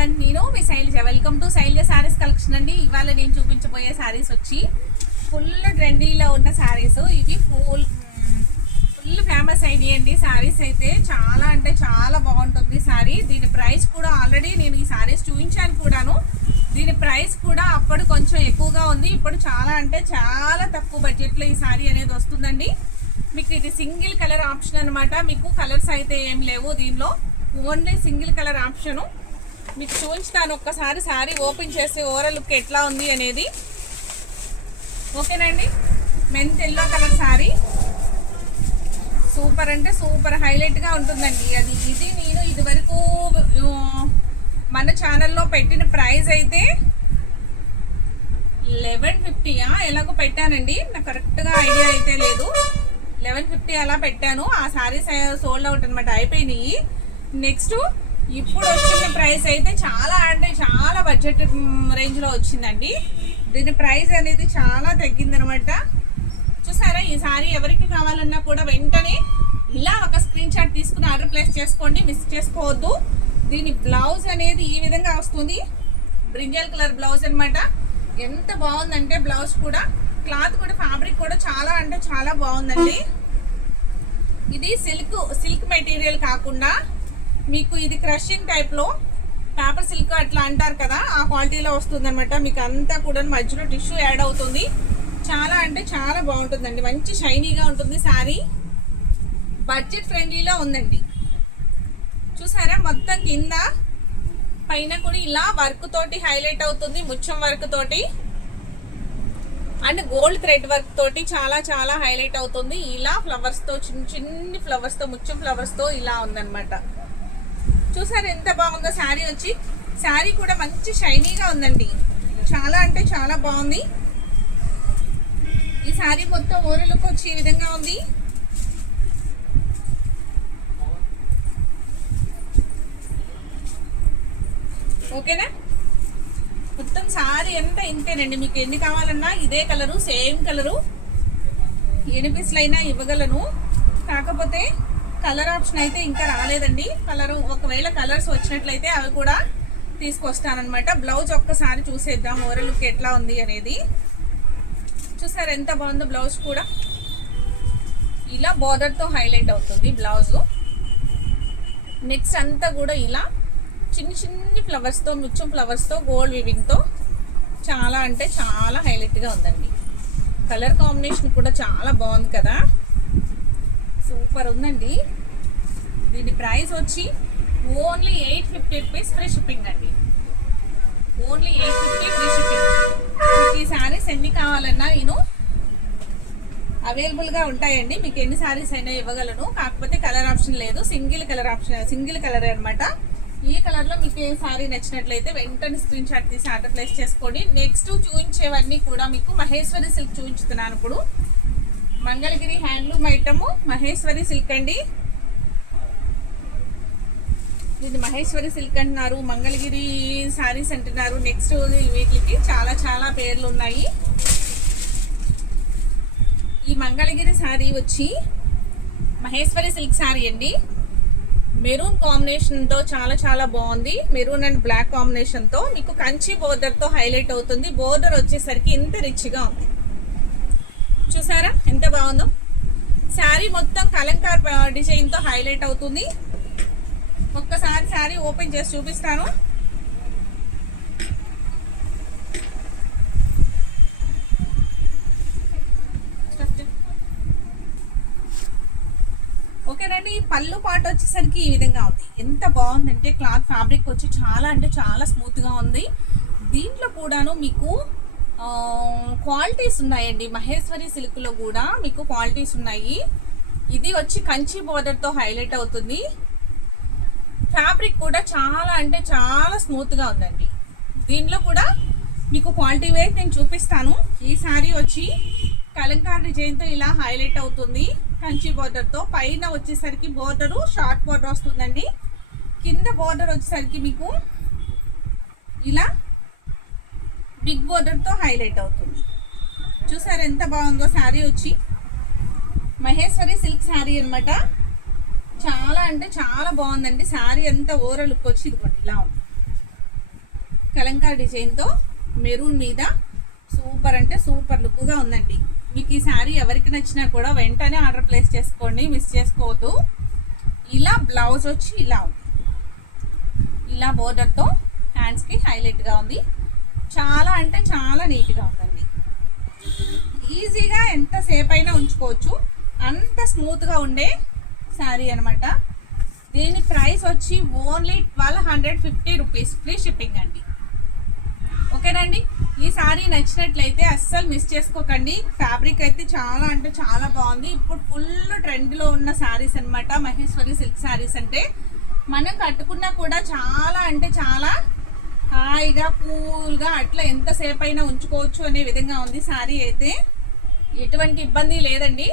Everyone, నేను మీ Shailaja. Welcome to Shailaja sarees collection అండి. ఇవాళ నేను చూపించబోయే శారీస్ వచ్చి ఫుల్ ట్రెండీలో ఉన్న శారీస్. ఇది ఫుల్ ఫేమస్ ఐడియా అండి. శారీస్ అయితే చాలా అంటే చాలా బాగుంటుంది శారీ. దీని ప్రైస్ కూడా ఆల్రెడీ నేను ఈ శారీస్ చూపించాను కూడాను. దీని ప్రైస్ కూడా అప్పుడు కొంచెం ఎక్కువగా ఉంది, ఇప్పుడు చాలా అంటే చాలా తక్కువ బడ్జెట్లో ఈ శారీ అనేది వస్తుందండి. మీకు ఇది సింగిల్ కలర్ ఆప్షన్ అనమాట. మీకు కలర్స్ అయితే ఏం లేవు దీనిలో, ఓన్లీ సింగిల్ కలర్ ఆప్షను. మీకు చూపించుతాను ఒక్కసారి శారీ ఓపెన్ చేస్తే ఓవరాల్ లుక్ ఎట్లా ఉంది అనేది. ఓకేనండి. Mint yellow colour sari super అంటే సూపర్ హైలైట్గా ఉంటుందండి. ఇది నేను ఇదివరకు మన ఛానల్లో పెట్టిన ప్రైస్ అయితే 1150 ఎలాగో పెట్టానండి, నాకు కరెక్ట్గా ఐడియా అయితే లేదు. 1150 అలా పెట్టాను. ఆ శారీస్ సోల్డ్ అవుట్ అనమాట, అయిపోయినాయి. నెక్స్ట్ ఇప్పుడు వచ్చిన ప్రైస్ అయితే చాలా అంటే చాలా బడ్జెట్ రేంజ్లో వచ్చిందండి. దీని ప్రైస్ అనేది చాలా తగ్గిందనమాట. చూసారా, ఈ సారీ ఎవరికి కావాలన్నా కూడా వెంటనే ఇలా ఒక స్క్రీన్ షాట్ తీసుకుని ఆర్డర్ ప్లేస్ చేసుకోండి, మిస్ చేసుకోవద్దు. దీని బ్లౌజ్ అనేది ఈ విధంగా వస్తుంది, బ్రింజల్ కలర్ బ్లౌజ్ అనమాట. ఎంత బాగుందంటే బ్లౌజ్ కూడా, క్లాత్ కూడా, ఫ్యాబ్రిక్ కూడా చాలా అంటే చాలా బాగుందండి. ఇది సిల్క్ మెటీరియల్ కాకుండా మీకు ఇది క్రషింగ్ టైప్లో పేపర్ సిల్క్ అట్లా అంటారు కదా, ఆ క్వాలిటీలో వస్తుంది అనమాట. మీకు అంతా కూడా మధ్యలో టిష్యూ యాడ్ అవుతుంది. చాలా అంటే చాలా బాగుంటుందండి, మంచి షైనీగా ఉంటుంది శారీ. బడ్జెట్ ఫ్రెండ్లీలో ఉందండి. చూసారా, మొత్తం కింద పైన కూడా ఇలా వర్క్ తోటి హైలైట్ అవుతుంది, ముత్యం వర్క్ తోటి అండ్ గోల్డ్ థ్రెడ్ వర్క్ తోటి చాలా చాలా హైలైట్ అవుతుంది. ఇలా ఫ్లవర్స్తో, చిన్న చిన్ని ఫ్లవర్స్తో, ముత్యం ఫ్లవర్స్తో ఇలా ఉందన్నమాట. చూసారు ఎంత బాగుందో శారీ వచ్చి. శారీ కూడా మంచి షైనీగా ఉందండి, చాలా అంటే చాలా బాగుంది. ఈ శారీ మొత్తం ఓవరాల్ లుక్ వచ్చి ఈ విధంగా ఉంది. ఓకేనా, మొత్తం శారీ అంతా ఇంతేనండి. మీకు ఎన్ని కావాలన్నా ఇదే కలరు, సేమ్ కలరు, ఎన్ని పీసులైనా ఇవ్వగలను. కాకపోతే కలర్ ఆప్షన్ అయితే ఇంకా రాలేదండి. కలరు ఒకవేళ కలర్స్ వచ్చినట్లయితే అవి కూడా తీసుకొస్తానమాట. బ్లౌజ్ ఒక్కసారి చూసేద్దాం ఓవరాల్ లుక్ ఎట్లా ఉంది అనేది. చూసారు ఎంత బాగుందో బ్లౌజ్ కూడా. ఇలా బోర్డర్తో హైలైట్ అవుతుంది బ్లౌజు. నెక్స్ట్ అంతా కూడా ఇలా చిన్ని చిన్ని ఫ్లవర్స్తో, ముత్యం ఫ్లవర్స్తో, గోల్డ్ వీవింగ్తో చాలా అంటే చాలా హైలైట్గా ఉందండి. కలర్ కాంబినేషన్ కూడా చాలా బాగుంది కదా, సూపర్ ఉందండి. దీని ప్రైస్ వచ్చి ఓన్లీ 850 రూపీస్, ఫ్రీ షిప్పింగ్ అండి. Only 850 free shipping. మీకు ఈ శారీస్ ఎన్ని కావాలన్నా నేను అవైలబుల్గా ఉంటాయండి. మీకు ఎన్ని శారీస్ అయినా ఇవ్వగలను. కాకపోతే కలర్ ఆప్షన్ లేదు, single colour option, single colour అనమాట. ఈ కలర్లో మీకు ఏ శారీ నచ్చినట్లయితే వెంటనే స్క్రీన్ షాట్ తీసి ఆర్డర్ ప్లేస్ చేసుకోండి. నెక్స్ట్ చూపించేవన్నీ కూడా మీకు మహేశ్వరి సిల్క్ చూపించుతున్నాను. ఇప్పుడు Mangalagiri handloom item Maheshwari silk అండి. ఇది మహేశ్వరి సిల్క్ అంటున్నారు, మంగళగిరి శారీస్ అంటున్నారు. నెక్స్ట్ వీటికి చాలా చాలా పేర్లు ఉన్నాయి. ఈ మంగళగిరి శారీ వచ్చి మహేశ్వరి సిల్క్ శారీ అండి. మెరూన్ కాంబినేషన్తో చాలా చాలా బాగుంది. మెరూన్ అండ్ బ్లాక్ కాంబినేషన్తో మీకు కంచి బోర్డర్తో హైలైట్ అవుతుంది. బోర్డర్ వచ్చేసరికి ఇంత రిచ్గా ఉంది. చూసారా ఎంత బాగుందో. శారీ మొత్తం కలంకార్ డిజైన్తో హైలైట్ అవుతుంది. ఒక్కసారి శారీ ఓపెన్ చేసి చూపిస్తాను. ఓకేనండి. పళ్ళు పాట వచ్చేసరికి ఈ విధంగా ఉంది. ఎంత బాగుందంటే క్లాత్ ఫ్యాబ్రిక్ వచ్చి చాలా అంటే చాలా స్మూత్గా ఉంది. దీంట్లో కూడాను మీకు క్వాలిటీస్ ఉన్నాయండి. మహేశ్వరి సిల్క్లో కూడా మీకు క్వాలిటీస్ ఉన్నాయి. ఇది వచ్చి కంచి బోర్డర్తో హైలైట్ అవుతుంది. ఫ్యాబ్రిక్ కూడా చాలా అంటే చాలా స్మూత్గా ఉందండి. దీనిలో కూడా మీకు క్వాలిటీ వైజ్ నేను చూపిస్తాను. ఈ శారీ వచ్చి కలంకారీ డిజైన్తో ఇలా హైలైట్ అవుతుంది, కంచి బోర్డర్తో. పైన వచ్చేసరికి బోర్డరు షార్ట్ బోర్డర్ వస్తుందండి. కింద బోర్డర్ వచ్చేసరికి మీకు ఇలా బిగ్ బోర్డర్తో హైలైట్ అవుతుంది. చూసారు ఎంత బాగుందో శారీ వచ్చి. మహేశ్వరి సిల్క్ శారీ అనమాట. చాలా అంటే చాలా బాగుందండి. శారీ అంతా ఓవరాల్ లుక్ వచ్చి ఇదిగోండి ఇలా ఉంది. కలంకారీ డిజైన్తో మెరూన్ మీద సూపర్ అంటే సూపర్ లుక్గా ఉందండి. మీకు ఈ శారీ ఎవరికి నచ్చినా కూడా వెంటనే ఆర్డర్ ప్లేస్ చేసుకోండి, మిస్ చేసుకోవద్దు. ఇలా బ్లౌజ్ వచ్చి ఇలా ఉంది, ఇలా బోర్డర్తో హ్యాండ్స్కి హైలైట్గా ఉంది. చాలా అంటే చాలా నీట్గా ఉందండి. ఈజీగా ఎంతసేపు అయినా ఉంచుకోవచ్చు, అంత స్మూత్గా ఉండే శారీ అనమాట. దీని ప్రైస్ వచ్చి ఓన్లీ 1250 రూపీస్, ఫ్రీ షిప్పింగ్ అండి. ఓకేనండి, ఈ శారీ నచ్చినట్లయితే అస్సలు మిస్ చేసుకోకండి. ఫ్యాబ్రిక్ అయితే చాలా అంటే చాలా బాగుంది. ఇప్పుడు ఫుల్ ట్రెండ్లో ఉన్న శారీస్ అనమాట మహేశ్వరి సిల్క్ శారీస్. అంటే మనం కట్టుకున్నా కూడా చాలా అంటే చాలా హాయిగా కూల్గా అట్లా ఎంతసేపు అయినా ఉంచుకోవచ్చు అనే విధంగా ఉంది శారీ. అయితే ఎటువంటి ఇబ్బంది లేదండి,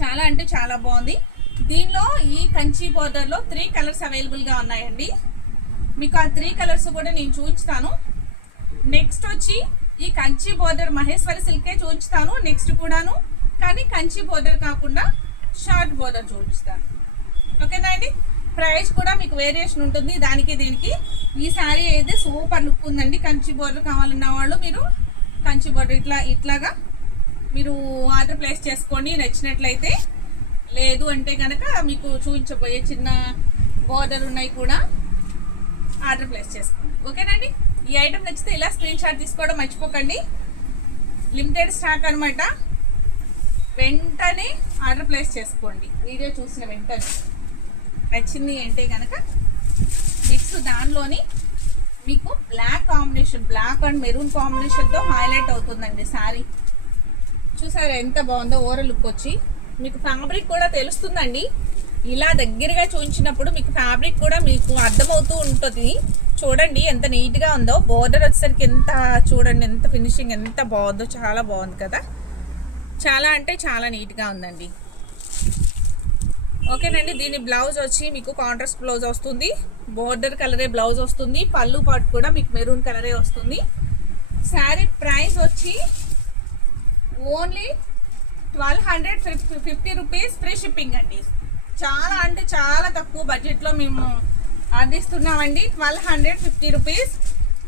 చాలా అంటే చాలా బాగుంది. దీనిలో ఈ కంచి బోర్డర్లో 3 కలర్స్ అవైలబుల్గా ఉన్నాయండి. మీకు ఆ 3 కలర్స్ కూడా నేను చూపిస్తాను. నెక్స్ట్ వచ్చి ఈ కంచి బోర్డర్ మహేశ్వరి సిల్కే చూపిస్తాను నెక్స్ట్ కూడాను, కానీ కంచి బోర్డర్ కాకుండా షార్ట్ బోర్డర్ చూపిస్తాను. ఓకేనా అండి, ప్రైస్ కూడా మీకు వేరియేషన్ ఉంటుంది దానికి దీనికి. ఈ శారీ అయితే సూపర్ లుక్ ఉందండి. కంచి బోర్డర్ కావాలన్న వాళ్ళు మీరు కంచి బోర్డర్ ఇట్లాగా మీరు ఆర్డర్ ప్లేస్ చేసుకోండి నచ్చినట్లయితే. లేదు అంటే కనుక మీకు చూపించబోయే చిన్న బోర్డర్ ఉన్నాయి కూడా ఆర్డర్ ప్లేస్ చేసుకోండి. ఓకేనండి, ఈ ఐటెం నచ్చితే ఇలా స్క్రీన్ షాట్ తీసుకోవడం మర్చిపోకండి. లిమిటెడ్ స్టాక్ అనమాట, వెంటనే ఆర్డర్ ప్లేస్ చేసుకోండి వీడియో చూసిన వెంటనే. నచ్చింది అంటే కనుక నెక్స్ట్ దానిలోని మీకు black combination, black and maroon కాంబినేషన్తో హైలైట్ అవుతుందండి శారీ. చూసారా ఎంత బాగుందో ఓవరాల్ లుక్ వచ్చి. మీకు ఫ్యాబ్రిక్ కూడా తెలుస్తుందండి, ఇలా దగ్గరగా చూపించినప్పుడు మీకు ఫ్యాబ్రిక్ కూడా మీకు అర్థమవుతూ ఉంటుంది. చూడండి ఎంత నీట్గా ఉందో. బోర్డర్ వచ్చేసరికి ఎంత చూడండి, ఎంత ఫినిషింగ్ ఎంత బాగుందో, చాలా బాగుంది కదా. చాలా అంటే చాలా నీట్గా ఉందండి. ఓకేనండి, దీని బ్లౌజ్ వచ్చి మీకు కాంట్రాస్ట్ బ్లౌజ్ వస్తుంది, బోర్డర్ కలరే బ్లౌజ్ వస్తుంది, పళ్ళు పాటు కూడా మీకు మెరూన్ కలరే వస్తుంది. శారీ ప్రైస్ వచ్చి ఓన్లీ 1250 రూపీస్, ఫ్రీ షిప్పింగ్ అండి. చాలా అంటే చాలా తక్కువ బడ్జెట్లో మేము అందిస్తున్నామండి. 1250 రూపీస్,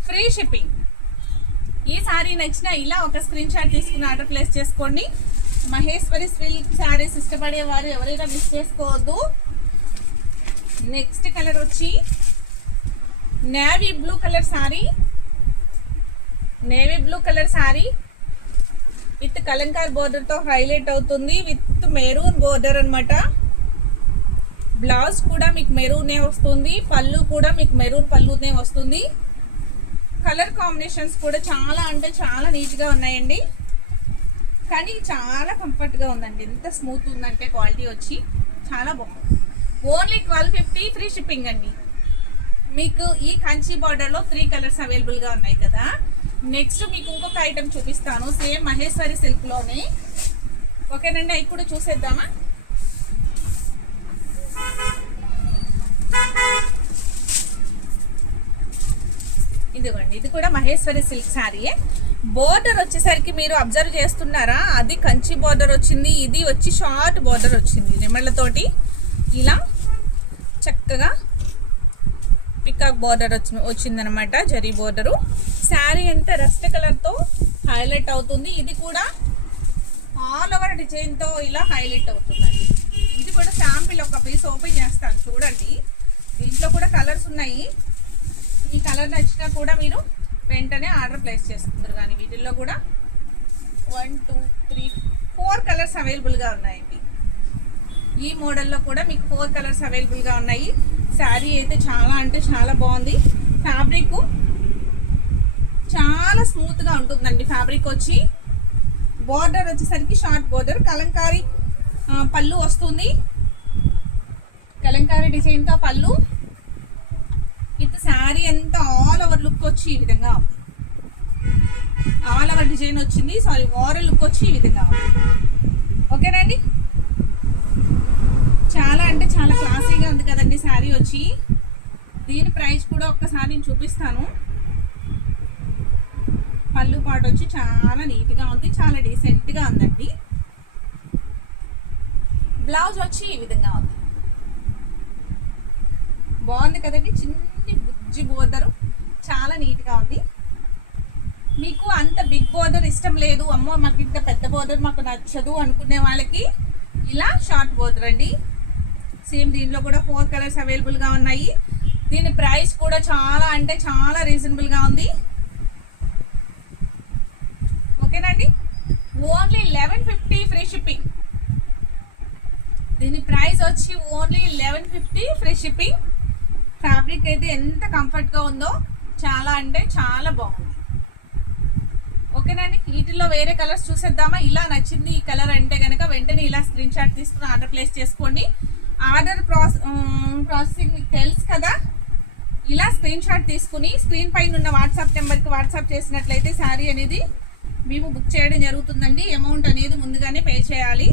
ఫ్రీ షిప్పింగ్. ఈ శారీ నచ్చినా ఇలా ఒక స్క్రీన్ షాట్ తీసుకుని ఆర్డర్ ప్లేస్ చేసుకోండి. మహేశ్వరి సిల్క్ శారీస్ ఇష్టపడేవారు ఎవరైనా మిస్ చేసుకోవద్దు. నెక్స్ట్ కలర్ వచ్చి navy blue colour saree, navy blue colour saree with kalamkari బోర్డర్తో హైలైట్ అవుతుంది, విత్ మెరూన్ బోర్డర్ అనమాట. బ్లౌజ్ కూడా మీకు మెరూనే వస్తుంది, పళ్ళు కూడా మీకు మెరూన్ పళ్ళునే వస్తుంది. కలర్ కాంబినేషన్స్ కూడా చాలా అంటే చాలా నీట్గా ఉన్నాయండి, కానీ చాలా కంఫర్ట్గా ఉందండి. ఎంత స్మూత్ ఉందంటే క్వాలిటీ వచ్చి చాలా బాగుంది. ఓన్లీ 1250, ఫ్రీ షిప్పింగ్ అండి. మీకు ఈ కంచి బార్డర్లో 3 కలర్స్ అవైలబుల్గా ఉన్నాయి కదా. నెక్స్ట్ మీకు ఇంకొక ఐటెం చూపిస్తాను, సేమ్ మహేశ్వరి సిల్క్లోనే. ఓకేనండి, అవి కూడా చూసేద్దామా. ఇదిగోండి, ఇది కూడా మహేశ్వరి సిల్క్ శారీయే. బోర్డర్ వచ్చేసరికి మీరు అబ్జర్వ్ చేస్తున్నారా, అది కంచి బోర్డర్ వచ్చింది, ఇది వచ్చి షార్ట్ బోర్డర్ వచ్చింది నిమ్మళ్ళతోటి. ఇలా చక్కగా పికాక్ బోర్డర్ వచ్చిందనమాట, జరీ బోర్డరు. శారీ అంటే రస్ట్ కలర్తో హైలైట్ అవుతుంది. ఇది కూడా ఆల్ ఓవర్ డిజైన్తో ఇలా హైలైట్ అవుతుందండి. ఇది కూడా శాంపిల్ ఒక పీస్ ఓపెన్ చేస్తాను చూడండి. దీంట్లో కూడా కలర్స్ ఉన్నాయి. ఈ కలర్ నచ్చినా కూడా మీరు వెంటనే ఆర్డర్ ప్లేస్ చేసుకుంటారు. కానీ వీటిల్లో కూడా 1 2 3 4 కలర్స్ అవైలబుల్గా ఉన్నాయండి. ఈ మోడల్లో కూడా మీకు 4 కలర్స్ అవైలబుల్గా ఉన్నాయి. శారీ అయితే చాలా అంటే చాలా బాగుంది. ఫ్యాబ్రిక్ చాలా స్మూత్గా ఉంటుందండి. ఫ్యాబ్రిక్ వచ్చి బోర్డర్ వచ్చేసరికి షార్ట్ బోర్డర్, కలంకారీ పళ్ళు వస్తుంది, కలంకారీ డిజైన్తో పళ్ళు. విత్ శారీ అంతా ఆల్ ఓవర్ లుక్ వచ్చి ఈ విధంగా ఉంది. ఆల్ ఓవర్ డిజైన్ వచ్చింది, సారీ ఓవరాల్ లుక్ వచ్చి ఈ విధంగా ఉంది. ఓకేనండి, చాలా అంటే చాలా క్లాసీగా ఉంది కదండి శారీ వచ్చి. దీని ప్రైస్ కూడా ఒక్కసారి నేను చూపిస్తాను. పళ్ళు పాటు వచ్చి చాలా నీట్గా ఉంది, చాలా డీసెంట్గా ఉందండి. బ్లౌజ్ వచ్చి ఈ విధంగా ఉంది, బాగుంది కదండి. చిన్ని బుజ్జి బోర్డరు, చాలా నీట్గా ఉంది. మీకు అంత బిగ్ బోర్డర్ ఇష్టం లేదు, అమ్మో మాకు ఇంత పెద్ద బోర్డర్ మాకు నచ్చదు అనుకునే వాళ్ళకి ఇలా షార్ట్ బోర్డర్ అండి. సేమ్ దీనిలో కూడా 4 కలర్స్ అవైలబుల్గా ఉన్నాయి. దీని ప్రైస్ కూడా చాలా అంటే చాలా రీజనబుల్గా ఉంది. ఓకేనండి, ఓన్లీ 1150 ఫ్రీ షిప్పింగ్. దీని ప్రైస్ వచ్చి ఓన్లీ 1150 ఫ్రీ షిప్పింగ్. ఫ్యాబ్రిక్ అయితే ఎంత కంఫర్ట్గా ఉందో, చాలా అంటే చాలా బాగుంది. ఓకేనండి, వీటిల్లో వేరే కలర్స్ చూసేద్దామా? ఇలా నచ్చింది ఈ కలర్ అంటే కనుక వెంటనే ఇలా స్క్రీన్ షాట్ తీసుకుని ఆర్డర్ ప్లేస్ చేసుకోండి. ఆర్డర్ ప్రాసెసింగ్ మీకు తెలుసు కదా. ఇలా స్క్రీన్ షాట్ తీసుకుని స్క్రీన్ పైన ఉన్న వాట్సాప్ నెంబర్కి వాట్సాప్ చేసినట్లయితే శారీ అనేది మేము బుక్ చేయడం జరుగుతుందండి. అమౌంట్ అనేది ముందుగానే పే చేయాలి.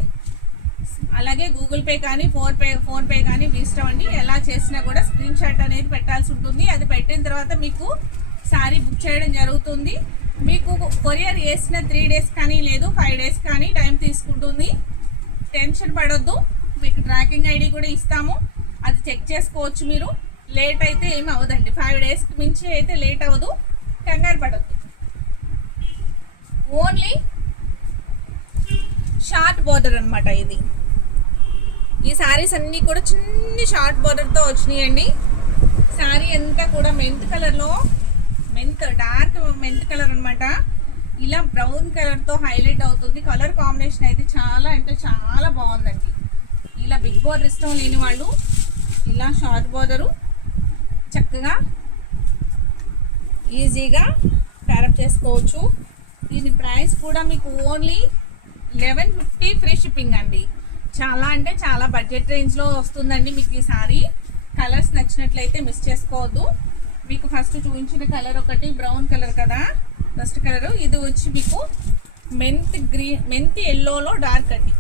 అలాగే గూగుల్ పే కానీ ఫోన్పే కానీ మీ ఇష్టం అండి. ఎలా చేసినా కూడా స్క్రీన్ షాట్ అనేది పెట్టాల్సి ఉంటుంది. అది పెట్టిన తర్వాత మీకు శారీ బుక్ చేయడం జరుగుతుంది. మీకు కొరియర్ చేసిన 3 డేస్ కానీ లేదు 5 డేస్ కానీ టైం తీసుకుంటుంది. టెన్షన్ పడొద్దు, మీకు ట్రాకింగ్ ఐడి కూడా ఇస్తాము, అది చెక్ చేసుకోవచ్చు మీరు. లేట్ అయితే ఏమి అవ్వదండి, 5 డేస్కి మించి అయితే లేట్ అవ్వదు, కంగారు పడొద్దు. ఓన్లీ షార్ట్ బోర్డర్ అనమాట ఇది. ఈ శారీస్ అన్నీ కూడా చిన్న షార్ట్ బోర్డర్తో వచ్చినాయండి. శారీ అంతా కూడా మెంత్ కలర్లో, డార్క్ మెంత్ కలర్ అనమాట. ఇలా బ్రౌన్ కలర్తో హైలైట్ అవుతుంది. కలర్ కాంబినేషన్ అయితే చాలా అంటే చాలా బాగుందండి. ఇలా బిగ్ బోర్డర్ ఇష్టం లేని వాళ్ళు ఇలా షార్ట్ బోర్డరు చక్కగా ఈజీగా ప్యారప్ చేసుకోవచ్చు. దీని ప్రైస్ కూడా మీకు ఓన్లీ 1150 ఫ్రీ షిప్పింగ్ అండి. చాలా అంటే చాలా బడ్జెట్ రేంజ్లో వస్తుందండి మీకు ఈ సారీ. కలర్స్ నచ్చినట్లయితే మిస్ చేసుకోవద్దు. మీకు ఫస్ట్ చూపించిన కలర్ ఒకటి బ్రౌన్ కలర్ కదా, ఫస్ట్ కలరు. ఇది వచ్చి మీకు మెంతి ఎల్లోలో డార్క్ అండి,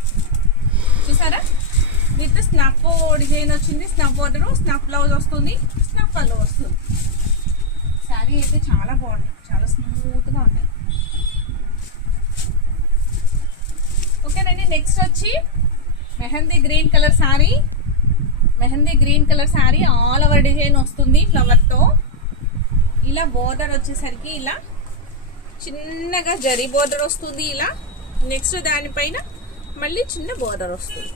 చూసారా? విత్ స్నఫ్ డిజైన్ వచ్చింది. స్నఫ్ బోర్డరు, స్నఫ్ బ్లౌజ్ వస్తుంది, స్నఫ్ పళ్ళు వస్తుంది. శారీ అయితే చాలా బాగుంది, చాలా స్మూత్గా ఉన్నాయి. ఓకేనండి, నెక్స్ట్ వచ్చి mehndi green colour sari. Mehndi green colour sari all over design వస్తుంది ఫ్లవర్తో. ఇలా బోర్డర్ వచ్చేసరికి ఇలా చిన్నగా జరీ బోర్డర్ వస్తుంది. ఇలా నెక్స్ట్ దానిపైన మళ్ళీ చిన్న బోర్డర్ వస్తుంది.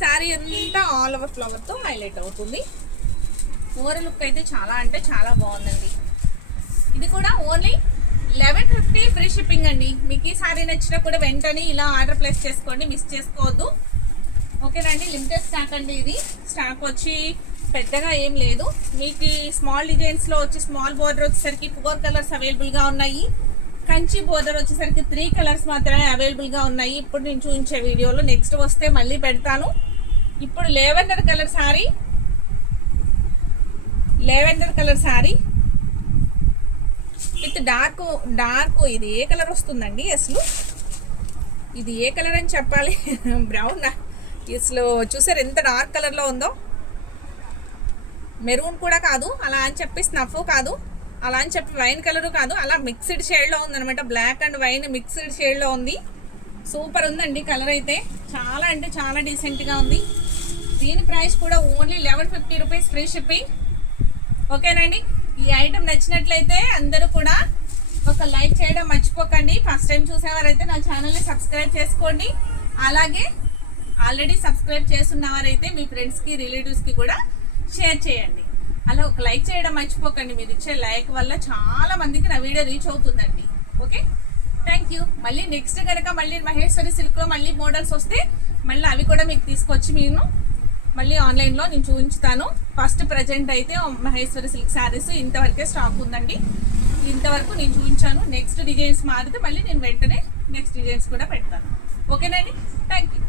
శారీ అంతా ఆల్ ఓవర్ ఫ్లవర్తో హైలైట్ అవుతుంది. ఓవరాల్ లుక్ అయితే చాలా అంటే చాలా బాగుందండి. ఇది కూడా ఓన్లీ 1150 ఫ్రీ షిప్పింగ్ అండి. మీకు ఈ శారీ నచ్చినా కూడా వెంటనే ఇలా ఆర్డర్ ప్లేస్ చేసుకోండి, మిస్ చేసుకోవద్దు. ఓకేనండి, లిమిటెడ్ స్టాక్ అండి. ఇది స్టాక్ వచ్చి పెద్దగా ఏం లేదు. మీకు స్మాల్ డిజైన్స్లో వచ్చి స్మాల్ బోర్డర్ వచ్చేసరికి 4 కలర్స్ అవైలబుల్గా ఉన్నాయి. కంచి బోర్డర్ వచ్చేసరికి 3 కలర్స్ మాత్రమే అవైలబుల్గా ఉన్నాయి ఇప్పుడు నేను చూపించే వీడియోలో. నెక్స్ట్ వస్తే మళ్ళీ పెడతాను. ఇప్పుడు lavender colour saree with dark ఇది ఏ కలర్ వస్తుందండి అసలు? ఇది ఏ కలర్ అని చెప్పాలి? బ్రౌన్ అసలు చూసారు ఎంత డార్క్ కలర్లో ఉందో. మెరూన్ కూడా కాదు, అలా అని చెప్పి స్నఫ్ కాదు, అలా అని చెప్పి వైన్ కలరు కాదు, అలా మిక్స్డ్ షేడ్లో ఉందనమాట. బ్లాక్ అండ్ వైన్ మిక్స్డ్ షేడ్లో ఉంది. సూపర్ ఉందండి కలర్ అయితే, చాలా అంటే చాలా డీసెంట్గా ఉంది. దీని ప్రైస్ కూడా ఓన్లీ 1150 రూపీస్ ఫ్రీ షిప్పింగ్. ఓకేనండి, ఈ ఐటమ్ నచ్చినట్లయితే అందరూ కూడా ఒక లైక్ చేయడం మర్చిపోకండి. ఫస్ట్ టైం చూసేవారైతే నా ఛానల్ని సబ్స్క్రైబ్ చేసుకోండి. అలాగే ఆల్రెడీ సబ్స్క్రైబ్ చేస్తున్నవారైతే మీ ఫ్రెండ్స్కి రిలేటివ్స్కి కూడా షేర్ చేయండి. అలా ఒక లైక్ చేయడం మర్చిపోకండి. మీరు ఇచ్చే లైక్ వల్ల చాలా మందికి నా వీడియో రీచ్ అవుతుందండి. Okay, thank you. మళ్ళీ నెక్స్ట్ కనుక మళ్ళీ మహేశ్వరి సిల్క్లో మళ్ళీ మోడల్స్ వస్తే మళ్ళీ అవి కూడా మీకు తీసుకొచ్చి నేను మళ్ళీ ఆన్లైన్లో నేను చూపించుతాను. ఫస్ట్ ప్రజెంట్ అయితే మహేశ్వరి సిల్క్ శారీస్ ఇంతవరకే స్టాక్ ఉందండి. ఇంతవరకు నేను చూపించాను. నెక్స్ట్ డిజైన్స్ మారితే మళ్ళీ నేను వెంటనే నెక్స్ట్ డిజైన్స్ కూడా పెడతాను. ఓకేనండి, థ్యాంక్ యూ.